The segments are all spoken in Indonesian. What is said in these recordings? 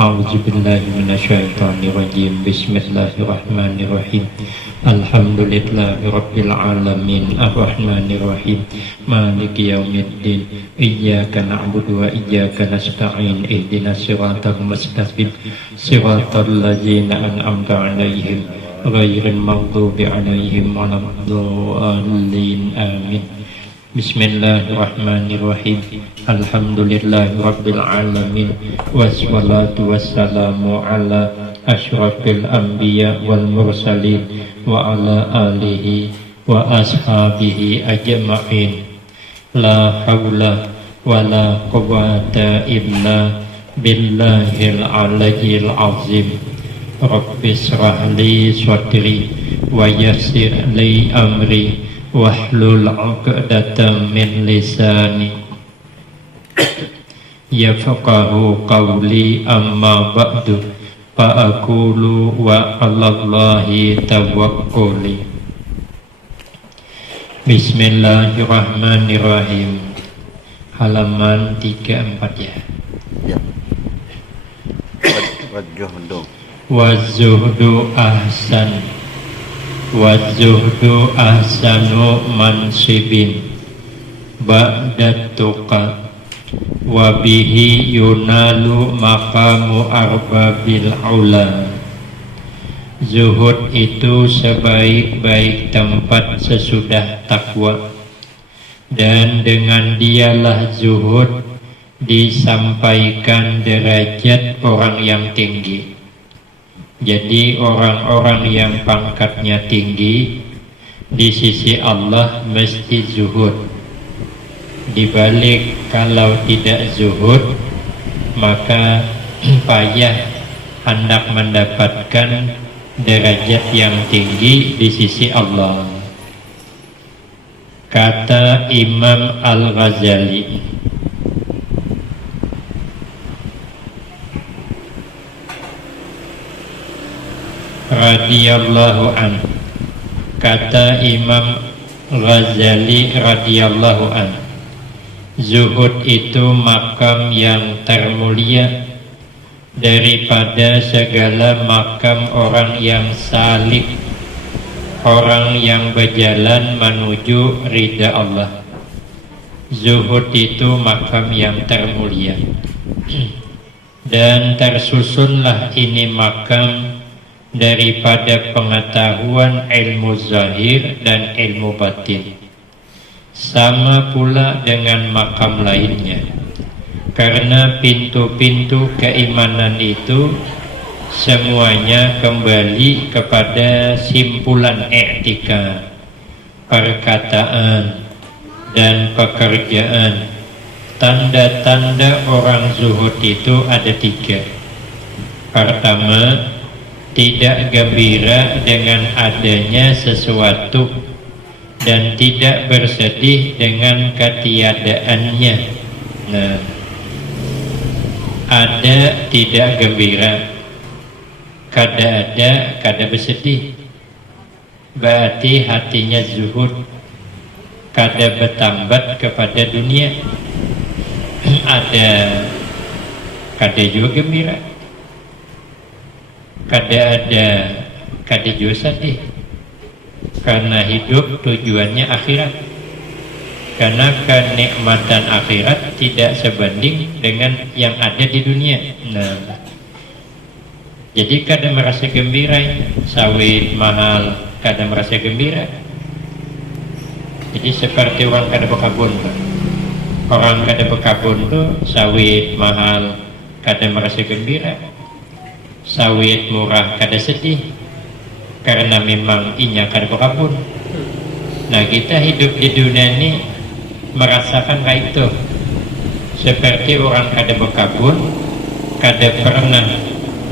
أعوذ بالله من الشيطان الرجيم بسم الله الرحمن الرحيم الحمد لله رب العالمين الرحمن الرحيم مالك يوم الدين إياك نعبد وإياك نستعين اهدنا الصراط المستقيم صراط الذين أنعمت عليهم غير المغضوب عليهم ولا الضالين آمين Bismillahirrahmanirrahim Alhamdulillahirrabbilalamin Wassalatu wassalamu ala ashrafil anbiya wal mursalin Wa ala alihi wa ashabihi ajma'in La hawla wa la quwwata illa billahil aliyyil azim Rabbi shrah li sadri wa yassir li amri wahlul 'uqdatam min lisani yafqahu qawli amma ba'du fa aqulu wa 'alallahi tawakkuli. Bismillahirrahmanirrahim. Halaman 34 ya. Ya. Wajuhdu. Wazuhdu ahsan. Wazuhdu ahsanu mansibin ba'da tuqa wa bihi yunalu maqamu arbabil ula. Zuhud itu sebaik-baik tempat sesudah takwa, dan dengan dialah zuhud disampaikan derajat orang yang tinggi. Jadi orang-orang yang pangkatnya tinggi di sisi Allah mesti zuhud. Dibalik kalau tidak zuhud maka payah hendak mendapatkan derajat yang tinggi di sisi Allah. Kata Imam Al-Ghazali, radhiyallahu an. Kata Imam Ghazali radhiyallahu an, zuhud itu makam yang termulia daripada segala makam orang yang salih, orang yang berjalan menuju ridha Allah. Zuhud itu makam yang termulia. Dan tersusunlah ini makam daripada pengetahuan ilmu zahir dan ilmu batin, sama pula dengan makam lainnya, karena pintu-pintu keimanan itu semuanya kembali kepada simpulan i'tikad, perkataan dan pekerjaan. Tanda-tanda orang zuhud itu ada 3. Pertama, tidak gembira dengan adanya sesuatu dan tidak bersedih dengan ketiadaannya. Nah, ada tidak gembira, kada ada kada bersedih, berarti hatinya zuhud, kada bertambat kepada dunia. Ada kada juga gembira, kada ada kada juga sedih, karena hidup tujuannya akhirat, karena kenikmatan akhirat tidak sebanding dengan yang ada di dunia. Nah, jadi kada merasa gembira, sawit mahal kada merasa gembira. Jadi seperti orang kada berkabun, orang kada berkabun tuh sawit mahal kada merasa gembira, sawit murah kada sedih, karena memang inya kada berkabun. Nah, kita hidup di dunia ini merasakan kayak itu, seperti orang kada berkabun, kada pernah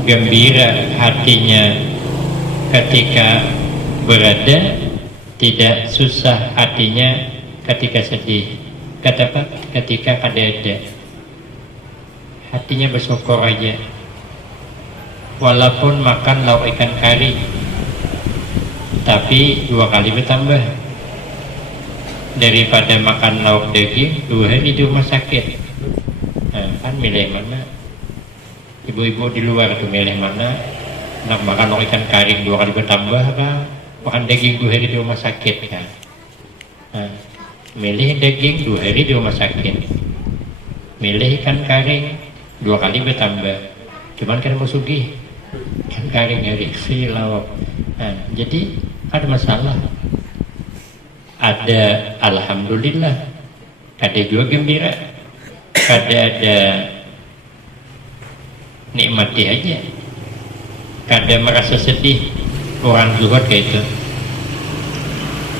gembira hatinya ketika berada, tidak susah hatinya ketika sedih, ketika kada ada, hatinya bersyukur aja. Walaupun makan lauk ikan kari, tapi 2 kali bertambah. Daripada makan lauk daging 2 hari di rumah sakit. Nah, kan milih mana? Ibu-ibu di luar tuh milih mana, nak makan ikan kari 2 kali bertambah apa makan daging 2 hari di rumah sakit kan. Nah, milih daging 2 hari di rumah sakit, milih ikan kari 2 kali bertambah, cuman kan mau sugih ikan kari nyari silawak. Nah, jadi ada masalah, ada alhamdulillah, ada juga gembira, ada nikmati aja, ada merasa sedih. Orang zuhud kayak itu,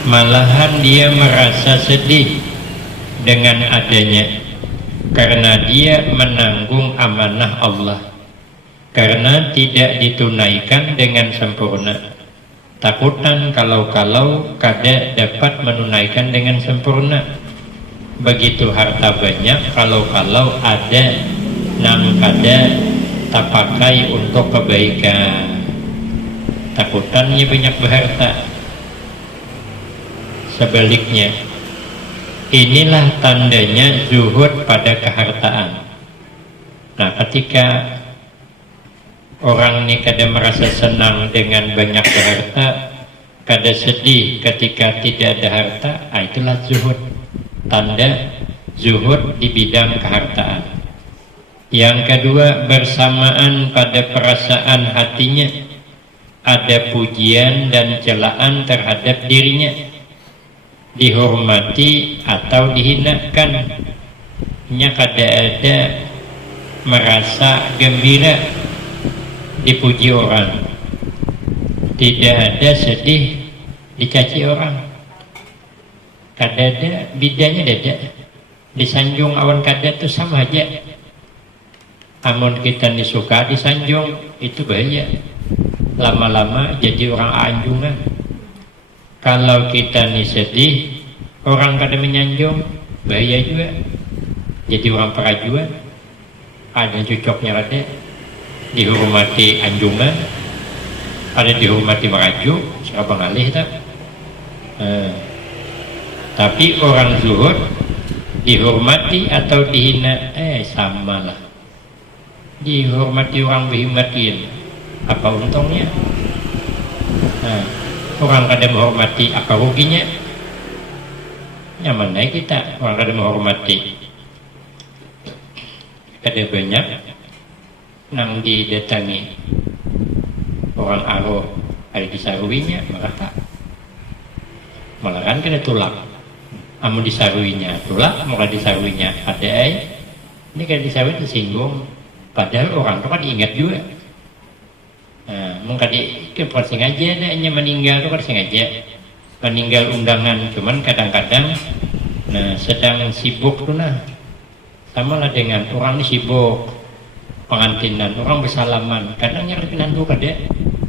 malahan dia merasa sedih dengan adanya, karena dia menanggung amanah Allah, karena tidak ditunaikan dengan sempurna. Takutan kalau-kalau kada dapat menunaikan dengan sempurna. Begitu harta banyak, kalau-kalau ada nang kada tak pakai untuk kebaikan. Takutannya banyak berharta. Sebaliknya, inilah tandanya zuhud pada kehartaan. Nah, ketika orang ini kadang merasa senang dengan banyak harta, kadang sedih ketika tidak ada harta, itulah zuhud. Tanda zuhud di bidang kehartaan. Yang kedua, bersamaan pada perasaan hatinya ada pujian dan celaan terhadap dirinya, dihormati atau dihinakan. Nya kada ada merasa gembira dipuji orang, tidak ada sedih dicaci orang, kada ada bedanya, dada disanjung awan kada itu sama aja. Amun kita disuka disanjung itu bahaya, lama-lama jadi orang anjungan. Kalau kita nih sedih, orang kada menyanjung, bahaya juga, jadi orang perajuan. Ada cocoknya, ada dihormati anjungan, ada dihormati merajuk, siapa ngalih tak? Tapi orang zuhud dihormati atau dihina, samalah. Dihormati orang dihormatin, apa untungnya? Nah, orang kada menghormati, apa ruginya? Nyaman aja kita, orang kada menghormati. Ada banyak nang didatangi orang aro, ada disaruinya malah kan kena tulak. Amun disaruinya tulak, malah disaruinya ada ini kan disaruinya tersinggung, padahal orang itu kan diingat juga. Nah, mungkin itu sengaja adanya meninggal itu kan sengaja meninggal undangan, cuman kadang-kadang sedang sibuk tuh sama lah dengan orang ini sibuk pengantinan, orang bersalaman, kadang nyaripinan tuh kada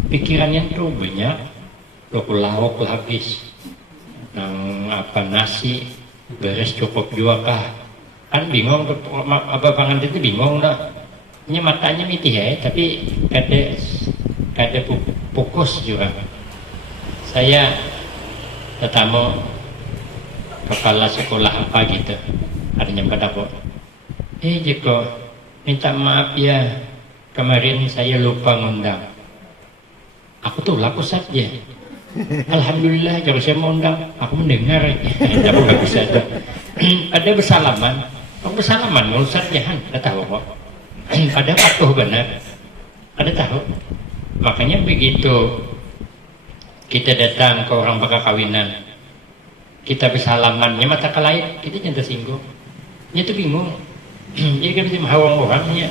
pikirannya tuh banyak, lauk habis, apa nasi beres cukup juga kah, kan bingung apa pengantin itu bingung lah, ini matanya mitih ya, tapi kada fokus juga. Saya tetamu kepala sekolah apa gitu, ada nyampe dapur. Jiko, minta maaf ya, kemarin saya lupa ngundang. Aku tuh laku saja. Alhamdulillah, kalau saya mau undang, aku mendengar. Tapi nggak bisa. Ada bersalaman, bersalaman, Ustaz jahan, ada tahu kok. Ada patuh benar, ada tahu. Makanya begitu kita datang ke orang bakal kawinan, kita bersalamannya mata kelain, kita jangan tersinggung. Dia tuh bingung. Jadi kan bisa mahawang orangnya.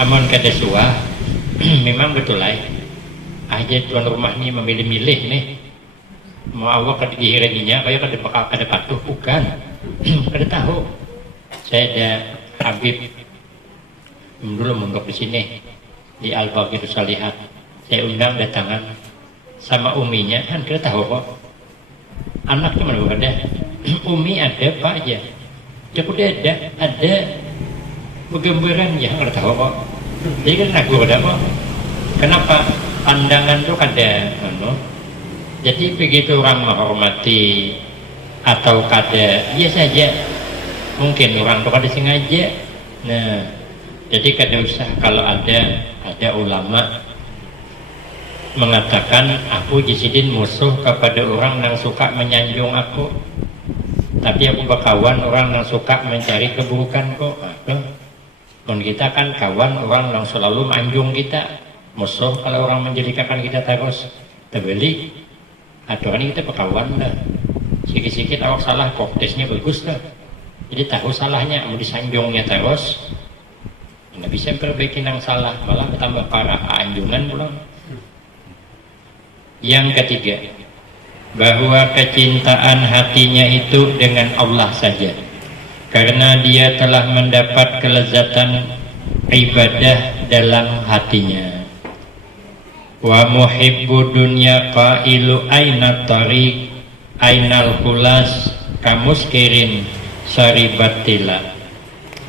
Aman kada suah, memang betul lah. Aja tuan rumah ni memilih-milih nih. Mau awak kada dihiraninya, kayak kada patuh, bukan. Kada tahu. Saya ada Habib dulu mondok di sini di Al-Baqir Salihat. Saya undang datangan sama uminya, kan kada tahu kok. Anaknya mana ada? Umi ada pak aja. Cukup ada bergembaran ya, nggak tahu kok. Jadi kan aku ada kok. Kenapa pandangan tuh kada, jadi begitu orang menghormati atau kada, biasa saja. Mungkin orang tuh kada sengaja. Nah, Jadi kada usah kalau ada ulama mengatakan aku jisidin musuh kepada orang yang suka menyanjung aku, tapi aku berkawan orang yang suka mencari keburukan kok. Kon kita kan kawan orang yang selalu menyanjung kita, musuh kalau orang menjadikan kita terus terbeli. Aturan kita berkawan dah. Sikit-sikit awak salah, koktesnya bagus dah. Jadi tahu salahnya, mau disanjungnya terus. Nggak bisa perbaiki yang salah, malah tambah parah anjungan pulang. Yang ketiga, bahwa kecintaan hatinya itu dengan Allah saja, karena dia telah mendapat kelezatan ibadah dalam hatinya. Wa muhibbu dunya qailu aina tariq ainal khulas kamuskirin syaribatila.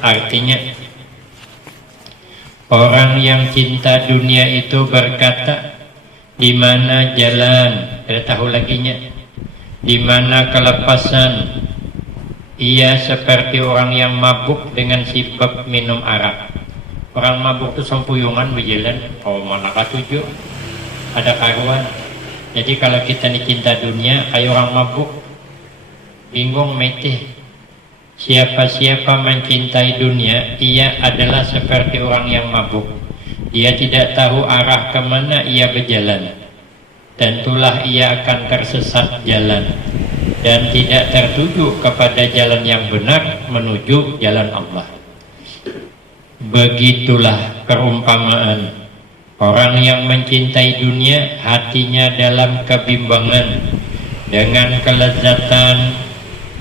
Artinya, orang yang cinta dunia itu berkata, di mana jalan, ada tahu laginya, di mana kelepasan. Ia seperti orang yang mabuk dengan sibab minum arak. Orang mabuk itu sempuyungan berjalan, mana katuju, ada karuan. Jadi kalau kita ini cinta dunia, kayak orang mabuk, bingung metih. Siapa-siapa mencintai dunia, ia adalah seperti orang yang mabuk. Dia tidak tahu arah kemana ia berjalan, tentulah ia akan tersesat jalan dan tidak tertuju kepada jalan yang benar menuju jalan Allah. Begitulah perumpamaan orang yang mencintai dunia, hatinya dalam kebimbangan dengan kelezatan,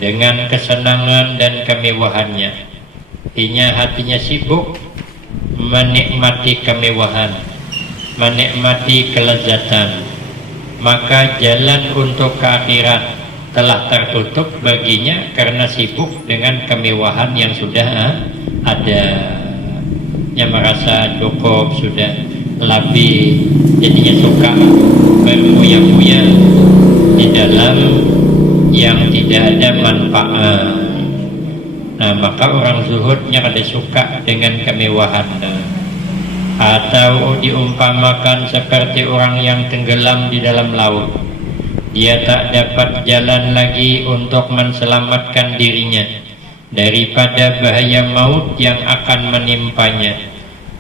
dengan kesenangan dan kemewahannya. Hatinya sibuk menikmati kemewahan, menikmati kelezatan, maka jalan untuk ke akhirat telah tertutup baginya karena sibuk dengan kemewahan yang sudah ada. Yang merasa cukup, sudah lebih, jadinya suka berbuya-buya di dalam yang tidak ada manfaat. Nah, maka orang zuhudnya kada suka dengan kemewahan. Atau diumpamakan seperti orang yang tenggelam di dalam laut. Dia tak dapat jalan lagi untuk menselamatkan dirinya daripada bahaya maut yang akan menimpanya.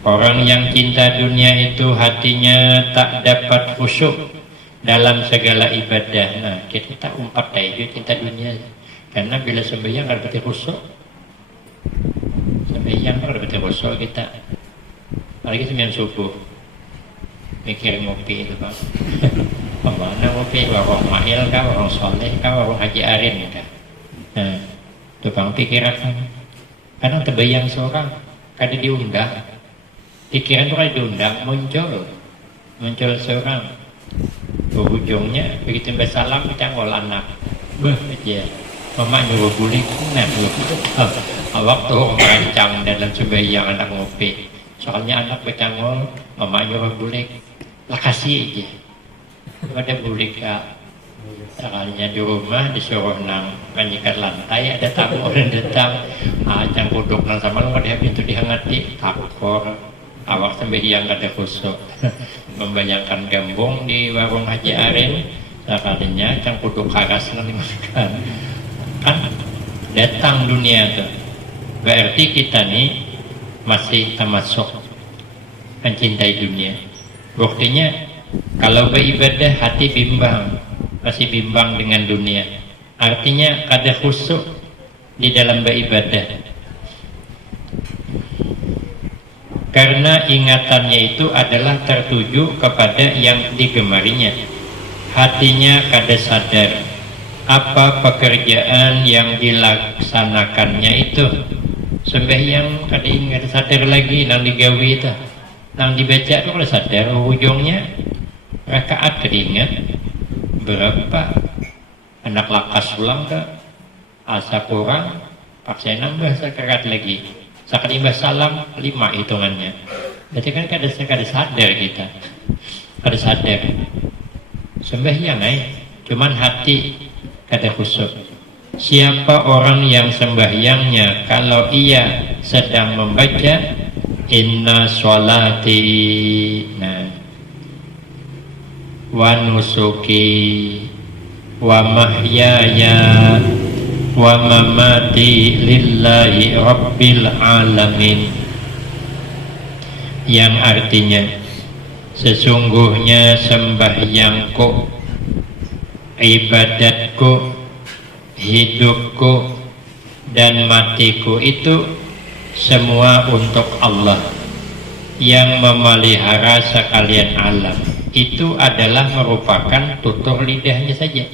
Orang yang cinta dunia itu hatinya tak dapat khusyuk dalam segala ibadah. Nah, kita tak umpat aja cinta dunia, karena bila sembahyang kan berarti khusyuk. Sembahyang kan berarti khusyuk kita. Apalagi sembahyang subuh, mikir ngopi itu bang. Kemana ngopi? Warung Mail kah? Warung Soleh kah? Warung Haji Arin kah? Nah, itu bang pikiran. Kadang terbayang seorang, kadang diundang. Pikiran itu kadang diundang, muncul seorang. Ujungnya begitu bersalam cangol anak. Aja. Mama nyuruh bulik, nah waktu merancang dalam sembahyang anak ngopi. Soalnya anak bercangol, mama nyuruh bulik, lah kasih aja. Ada bulik ya. Sekalinya di rumah disuruh nang menyikat lantai, ada tamu orang datang, ajang kuduk nang sama lu kada pintu dihangati, takor. Awak sembahyang kada khusyuk. Membayangkan gambung di warung Haji Arin, sekalinya cang kuduk karas nang dimakan. Kan datang dunia tuh. Berarti kita nih masih termasuk mencintai dunia. Buktinya kalau beribadah hati bimbang, masih bimbang dengan dunia. Artinya kada khusyuk di dalam beribadah. Karena ingatannya itu adalah tertuju kepada yang digemarinya. Hatinya kada sadar apa pekerjaan yang dilaksanakannya itu. Sembahyang kada ingat sadar lagi nang digawi itu, nang dibaca itu kada sadar. Ujungnya rakaat kada ingat berapa, anak lakas ulang ke asa kurang, paksa nambah sekarat lagi. Sekali imbas salam 5 hitungannya. Jadi kan kada sadar kita, kada sadar. Sembahyang cuman hati kada khusyuk. Siapa orang yang sembahyangnya kalau ia sedang membaca, inna sholati wa nusuki wa mahyaya wa mamati lillahi rabbil alamin, yang artinya sesungguhnya sembahyangku, ibadatku, hidupku dan matiku itu semua untuk Allah yang memelihara sekalian alam. Itu adalah merupakan tutur lidahnya saja,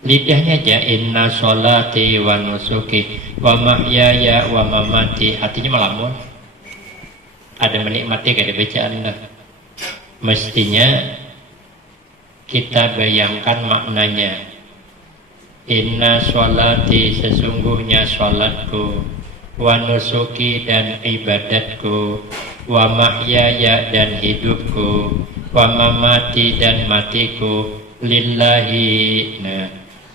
lidahnya aja. Inna sholati wa nusuki wa mahyaya wa mamati, hatinya melamun, ada menikmati gak ada bacaan lah. Mestinya kita bayangkan maknanya. Inna sholati, sesungguhnya sholatku, wa nusuki dan ibadatku, wa mahyaya dan hidupku, wa mamati dan matiku, lillahi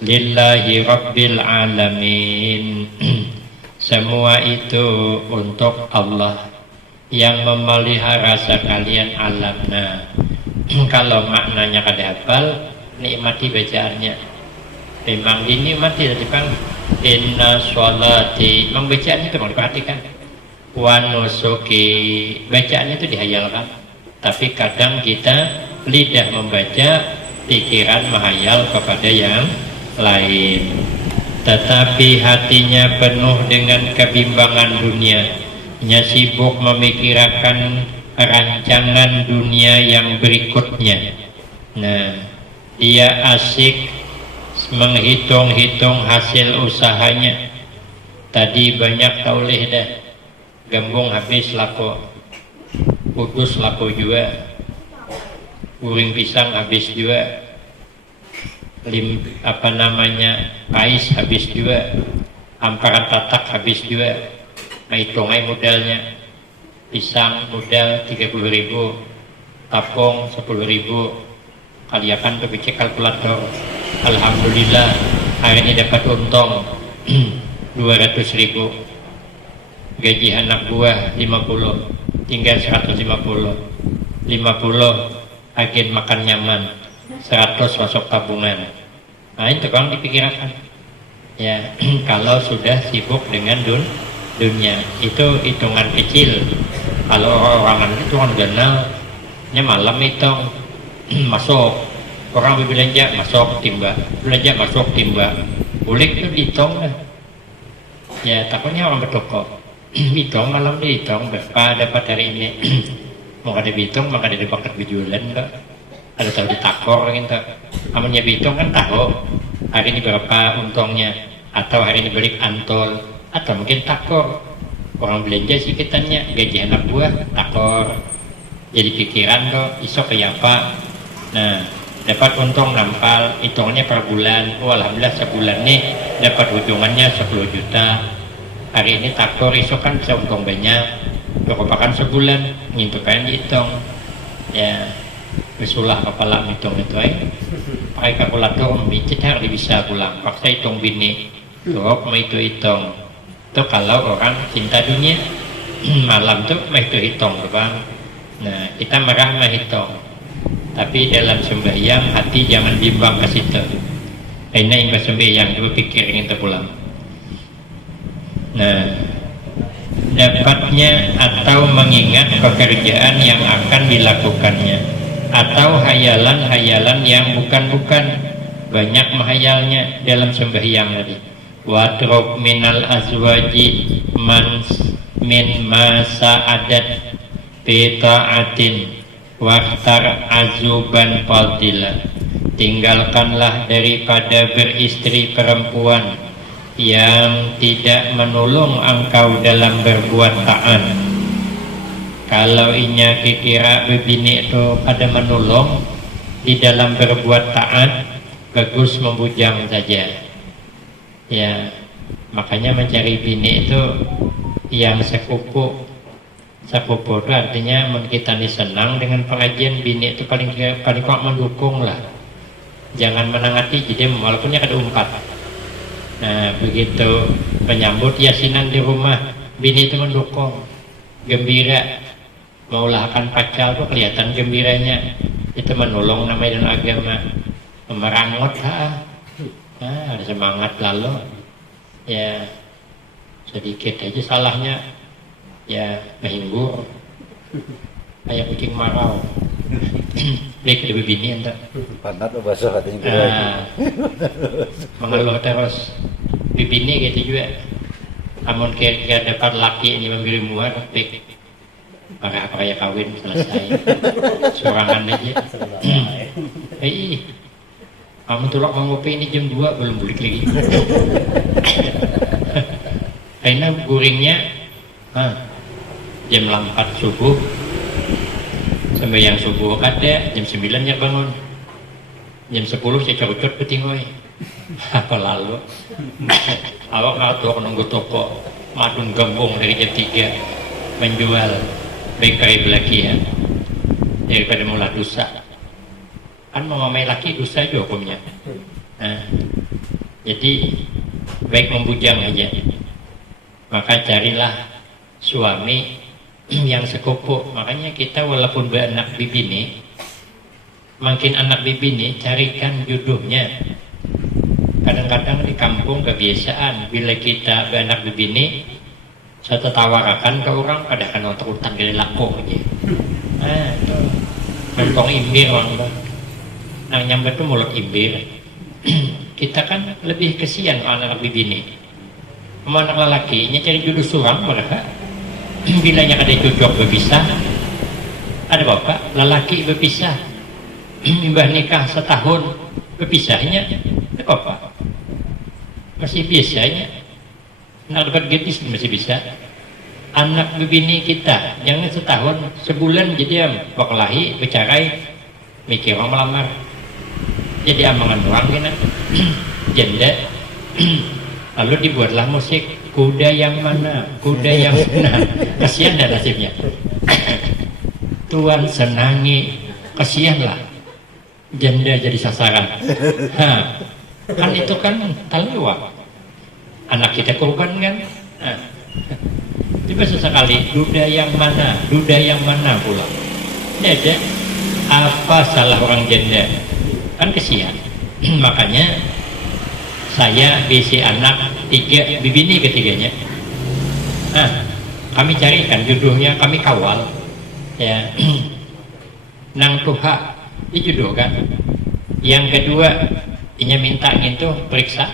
lillahi rabbil alamin, semua itu untuk Allah yang memelihara sekalian alam. Kalau maknanya kada hafal, nikmati bacaannya. Memang dinikmati tadi Bang. Inna sholati, memang bacaannya itu diperhatikan. Wa nusuki, bacaannya itu dihayalkan. Tapi kadang kita lidah membaca, pikiran menghayal kepada yang lain. Tetapi hatinya penuh dengan kebimbangan dunia, sibuk memikirkan rancangan dunia yang berikutnya. Dia asik menghitung-hitung hasil usahanya. Tadi banyak taulih dah, gembung habis laku, kudus laku juga, uring pisang habis juga, pais habis juga, amparan tatak habis juga. Hitungai modalnya, pisang modal 30.000, tapung 10.000, kaliakan berpikir kalkulator. Alhamdulillah hari ini dapat untung 200.000, gaji anak buah 50, tinggal 150, 50 agen makan nyaman, 100 masuk tabungan. Itu kan dipikirkan ya. Kalau sudah sibuk dengan dunia, itu hitungan kecil. Kalau orang-orang itu kan kenalnya malam hitung masuk, orang belanja masuk timba, belanja masuk timba, boleh itu dihitung ya. Takutnya orang bertoko hitung malam dihitung berapa dapat hari ini. Mau ada hitung maka ada dipakai berjualan enggak, ada tahu ditakor gitu. Namanya hitung kan tahu hari ini berapa untungnya, atau hari ini balik antol, atau mungkin takor. Orang belanja sih kitanya gaji anak buah takor, jadi pikiran kok isok kayak apa. Dapat untung nampal, hitungnya per bulan. Alhamdulillah sebulan nih dapat ujungannya 10 juta. Hari ini takor, isok kan bisa untung banyak, merupakan sebulan ngintukan dihitung ya. Besulah kepala hitung itu pakai kalkulator, micit hari bisa pulang paksa hitung bini tuh mau itu hitung. Itu kalau orang cinta dunia malam tuh mau itu hitung Bang. Kita merah mah hitung, tapi dalam sembahyang hati jangan bimbang ke situ. Ini yang sembahyang dulu pikir ingin terpulang. Dapatnya atau mengingat pekerjaan yang akan dilakukannya, atau hayalan-hayalan yang bukan-bukan, banyak menghayalnya dalam sembahyang tadi. Watruk minal azwaji min masa adat bita'atin waktar azuban fadila, tinggalkanlah daripada beristri perempuan yang tidak menolong engkau dalam berbuat taat. Kalau inya kira bebini itu ada menolong di dalam berbuat taat, bagus membujang saja ya. Makanya mencari bini itu yang sekupu itu artinya kita nih senang dengan pengajian, bini itu paling kok mendukung lah, jangan menangati jadi walaupunnya kada umpat. Begitu menyambut yasinan di rumah, bini itu mendukung. gembira, meulahkan pacal tuh kelihatan gembiranya. Itu menolong namanya dalam agama. Memerangot ada semangat lalu ya sedikit aja salahnya ya menghingur kayak kucing marau. Baik lebih bini anda pantat bahasa katanya mengeluh terus bibini gitu juga. Amun kira dapat laki ini memberi muar baik para ya kawin selesai sorangan aja. Kamu tulak mau ngopi ini jam 2 belum balik lagi. Karena guringnya jam 4 subuh sampai yang subuh ada jam 9 ya bangun. Jam 10 saya curut petingoy. Apa lalu? Awak ngatur nunggu toko madung gembung dari jam 3 menjual bakery belakian daripada mula dosa. Kan memamai laki dosa juga hukumnya. Jadi baik membujang aja. Maka carilah suami yang sekupu. Makanya kita walaupun beranak bibini, makin anak bibini carikan jodohnya. Kadang-kadang di kampung kebiasaan bila kita beranak bibini, saya tawarakan ke orang pada kan utang dari laku aja. Itu mentong imbir orang bang. Nah nyampe itu mulut imbir. Kita kan lebih kesian anak bibini. Anak lelakinya cari jodoh surang mereka. Bilanya ada cocok berpisah. Ada bapak lelaki berpisah. Imbah nikah setahun berpisahnya. Ada bapak masih biasanya. Anak dapat gadis masih bisa. Anak bibini kita jangan setahun sebulan jadi berkelahi bercerai mikir orang melamar. Jadi amangan orang gini janda. Lalu dibuatlah musik kuda yang mana kasihan dah nasibnya. Tuan senangi kasihanlah janda jadi sasaran. Kan itu kan talewak anak kita korban kan. Tiba sesekali duda yang mana pula. Ada apa salah orang janda kan kesian. Makanya saya bisi anak 3 bibini ketiganya. Kami carikan jodohnya, kami kawal ya. Nang tuha dijodohkan. Yang kedua inya minta gitu periksa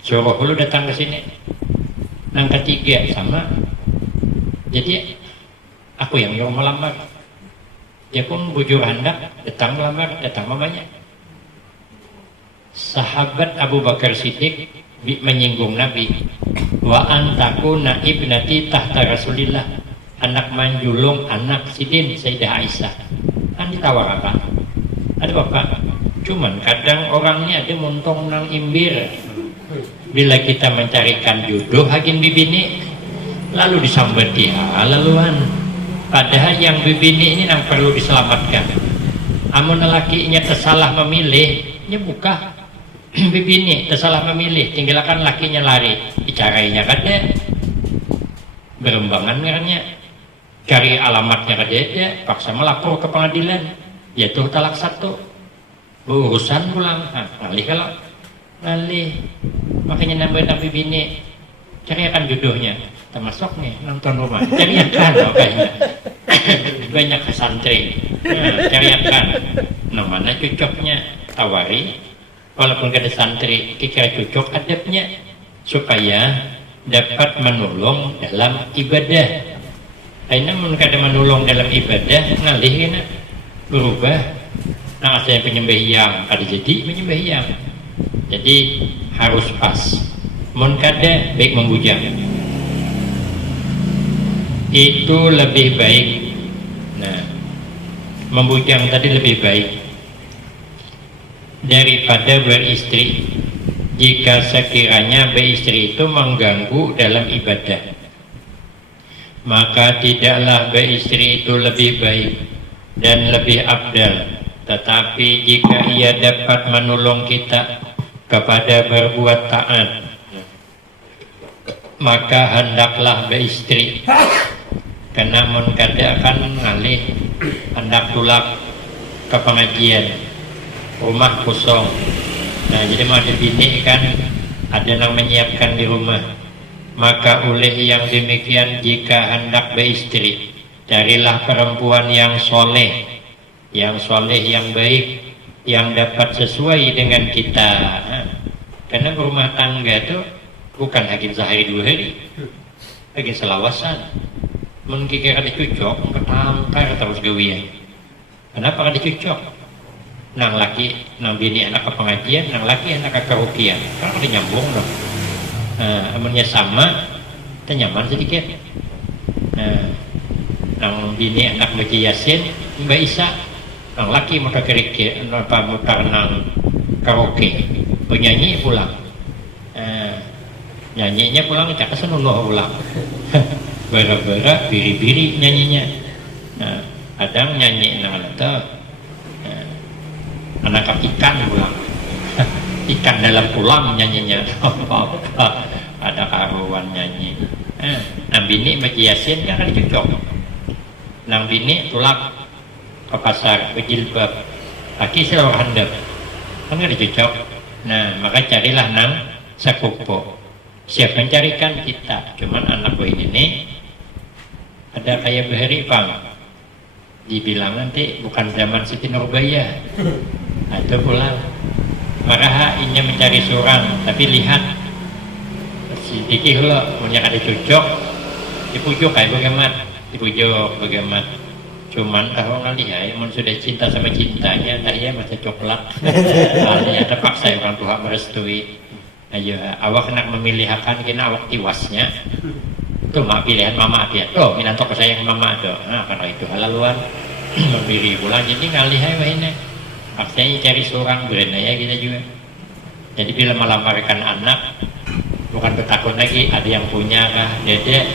suruh lu datang ke sini. Nang ketiga sama jadi aku yang nyuruh melamar. Dia pun bujur hendak datang melamar, datang mamanya. Sahabat Abu Bakar Siddiq menyinggung Nabi, wa antakuna ibnati tahta Rasulillah, anak manjulung anak sidin Sayyidah Aisyah. Kan ditawar apa? Ada bapak. Cuman kadang orangnya ada montong nang imbir. Bila kita mencarikan jodoh hakin bibini lalu disambat dia laluan. Padahal yang bibini ini yang perlu diselamatkan. Amun lakinya tersalah memilih, nya buka bibini tersalah memilih, tinggalkan lakinya lari, dicarainya kada, berembangan katanya, cari alamatnya kada, paksa melapor ke pengadilan, yaitu talak 1, berurusan pulang, ngalih kalau ngalih, makanya nambah bibini, carikan jodohnya. Termasuk nih nonton rumah cariakan makanya banyak santri cariakan mana cocoknya tawari walaupun ada santri kira cocok adabnya supaya dapat menolong dalam ibadah. Aina mun kada menolong dalam ibadah ngalih kena berubah nah saya penyembelihan kada jadi penyembelihan. Jadi harus pas mun kada baik membujang itu lebih baik. Nah, membujang tadi lebih baik daripada beristri jika sekiranya beristri itu mengganggu dalam ibadah, maka tidaklah beristri itu lebih baik dan lebih abdal. Tetapi jika ia dapat menolong kita kepada berbuat taat maka hendaklah beristri. Karena mun kada akan ngalih hendak tulak ke pengajian, rumah kosong. Nah jadi mau ada bini kan, ada yang menyiapkan di rumah. Maka oleh yang demikian, jika hendak beristri, carilah perempuan yang soleh, yang baik, yang dapat sesuai dengan kita. Karena berumah tangga itu bukan hakim sehari dua hari, hakim selawasan. Mungkin kada cocok, ketangkar terus gawian. Kenapa kada cocok? Nang laki, nang bini anak ke pengajian, nang laki anak ke karaokean. Kan kada nyambung dong. Amunnya sama, kita nyaman sedikit. Nang bini anak baca yasin, Mbak Isa, nang laki mutar kerikir, mutar nang karaoke, penyanyi pulang. Nyanyinya pulang, cakap senunuh pulang. Bara-bara, biri-biri nyanyinya. Kadang nyanyi nang lata, anak ikan pulang. Ikan dalam pulang nyanyinya. Ada karuan nyanyi. Nang bini baca yasin kan ada cocok. Nang bini tulak ke pasar berjilbab, laki selalu handap, kan ada cocok. Nah maka carilah nang sakupo. Siap mencarikan kita. Cuman anak gue ini ada kayak Bahari Pang, dibilang nanti bukan zaman Siti Nurbaya. Itu pulang marah inya mencari seorang, tapi lihat sedikit lo punya ada cocok, dipujuk kayak bagaimana, cuman tahu ngali ya, mun sudah cinta sama cintanya, tak iya masa coklat. Kalian terpaksa orang tua merestui. Ayo, awak nak memilih akan kena awak tiwasnya. Tuh mak pilihan mama dia. Tuh minantok sayang mama tuh. Nah karena itu halaluan memilih pulang. Jadi ngali hai wahine. Akhirnya cari seorang berenaya kita juga. Jadi bila melamarkan anak, bukan bertakut lagi ada yang punya kah dedek.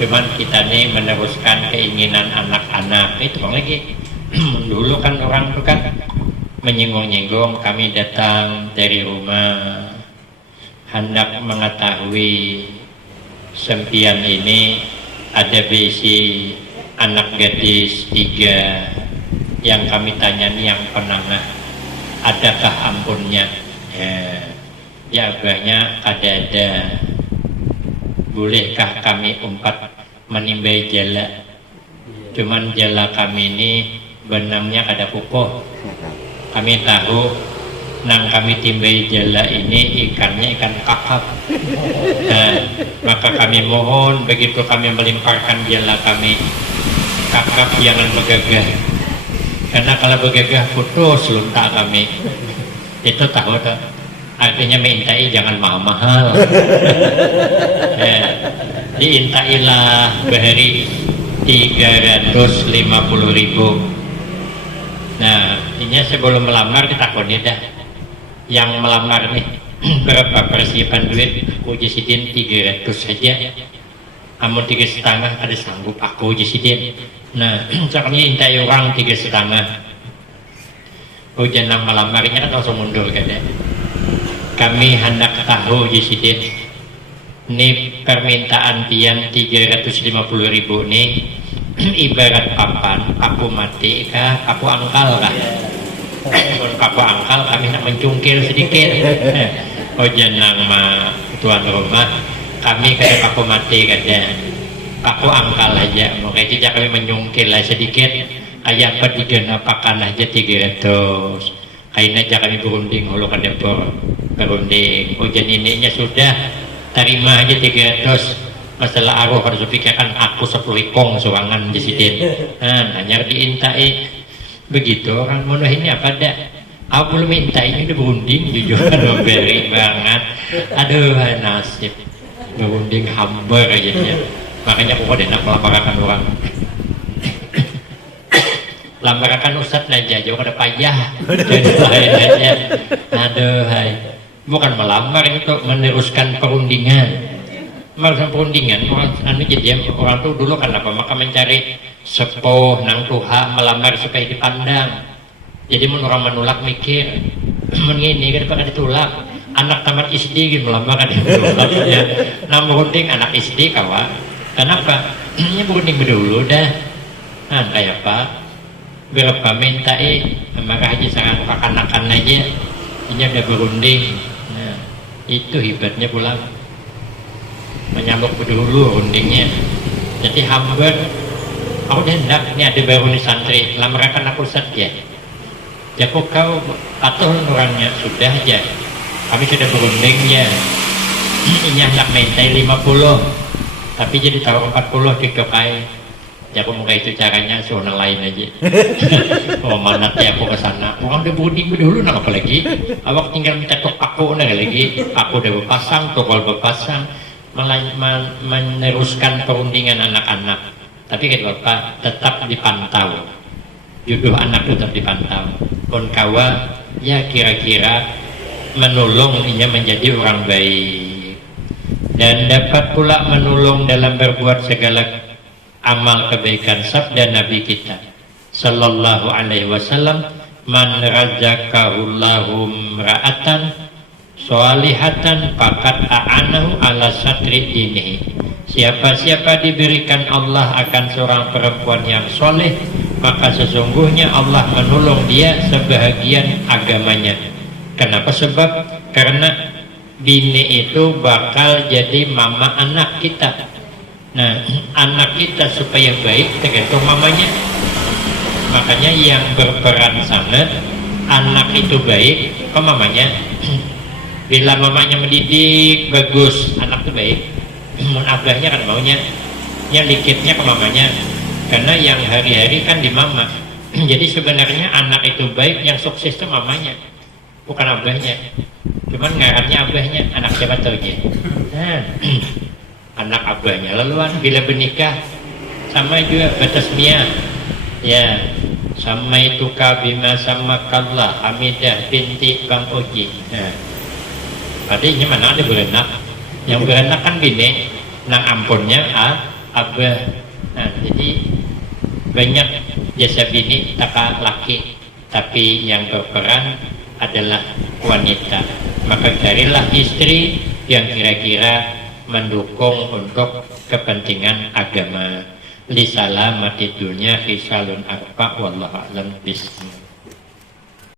Cuman kita nih meneruskan keinginan anak-anak. Itu bang lagi. Dulu kan orang itu kan menyinggung-nyinggung, kami datang dari rumah hendak mengetahui sempian ini ada berisi anak gadis 3 yang kami tanya nih yang penengah adakah ampunnya? Ya banyak ada. Bolehkah kami umpat menimbai jala? Cuman jala kami ini benangnya kada kukuh. Kami tahu nang kami timbai jala ini ikannya ikan kakap. Nah, maka kami mohon begitu kami melimparkan jala kami, kakap jangan begagah. Karena kalau begagah putus luntak kami. Itu tahu tak? Artinya mintai jangan mahal-mahal. Diintailah Bahari 350.000. Nah, ini sebelum melamar ditakoni dah. Yang melamar nih berapa persiapan duit? Aku jisidin 300 saja. Amun 3,5 ada sanggup aku jisidin. Nah, caranya intai orang 3,5. Hujan nang melamarnya kan langsung mundur kada. Kami hendak tahu jisidin. Ini permintaan tiang 350.000 nih. Ibarat papan, aku mati kah, aku angkal kah? Aku angkal, kami nak mencungkil sedikit. Oh jangan ma tuan rumah, kami kada aku mati kada, aku angkal aja. Maka itu kami menyungkil lah sedikit. Ayah pertiga pakan aja 300. Kain aja kami berunding, hulu kada berunding. Oh jadi ininya sudah terima aja 300. Masalah aruh harus pikirkan aku 10 ikong surangan jisidin. Hanya diintai begitu orang mono ini apa dah? Aku belum minta ini udah berunding jujur beri banget. Aduh nasib berunding hambar aja ya. Makanya aku kode nak melamarakan orang. Lamarakan ustad aja jauh kada payah. Jadi lain aja. Aduh hai. Bukan melamar itu meneruskan perundingan. Maksud perundingan orang anu jadi orang tuh dulu kan apa maka mencari sepuh nang tuha melamar supaya dipandang. Jadi orang menolak mikir ini kan pakai ditolak anak tamat SD gitu melamar ada ya. Nah berunding anak SD kawan. Kenapa? Ini berunding dulu dah. Nah kayak apa? Berapa minta maka haji sangat kekanakan aja. Ini udah berunding. Nah itu hebatnya pulang. Menyambut dulu rundingnya. Jadi hampir aku hendak ini ada baru nih santri lamarakan aku saja. Jago kau atau orangnya sudah aja. Kami sudah berunding ya. Ini hendak minta 50, tapi jadi taruh 40 dikokai. Jago muka itu caranya soal lain aja. Oh mana teh aku kesana. Orang udah berunding dulu nak apa lagi? Awak tinggal minta tok aku nak lagi. Aku udah berpasang, tokol berpasang, meneruskan perundingan anak-anak. Tapi kan Bapak tetap dipantau. Jodoh anak tetap dipantau. Kon kawa ya kira-kira menolong ia menjadi orang baik dan dapat pula menolong dalam berbuat segala amal kebaikan. Sabda Nabi kita sallallahu alaihi wasallam, man razaqahullahu ra'atan sholihatan faqad a'anahu ala satri dinihi. Siapa-siapa diberikan Allah akan seorang perempuan yang soleh, maka sesungguhnya Allah menolong dia sebahagian agamanya. Kenapa? Sebab karena bini itu bakal jadi mama anak kita. Nah, anak kita supaya baik tergantung mamanya. Makanya yang berperan sangat anak itu baik ke mamanya. Bila mamanya mendidik bagus, anak itu baik. Abahnya kan maunya yang dikitnya ke mamanya, karena yang hari-hari kan di mama. Jadi sebenarnya anak itu baik, yang sukses itu mamanya, bukan abahnya. Cuman ngarannya abahnya, anak siapa tahu aja. Nah, anak abahnya laluan bila bernikah sama juga batas mia ya, sama itu kabima sama kallah Hamidah binti Bang Oji. Nah, tadinya mana ada berenak, yang berenak kan bini, nang ampunnya abah. Nah, jadi banyak jasa bini taka laki, tapi yang berperan adalah wanita. Maka carilah istri yang kira-kira mendukung untuk kepentingan agama. Li salamati dunya hisalun arba wallahu a'lam bismillah.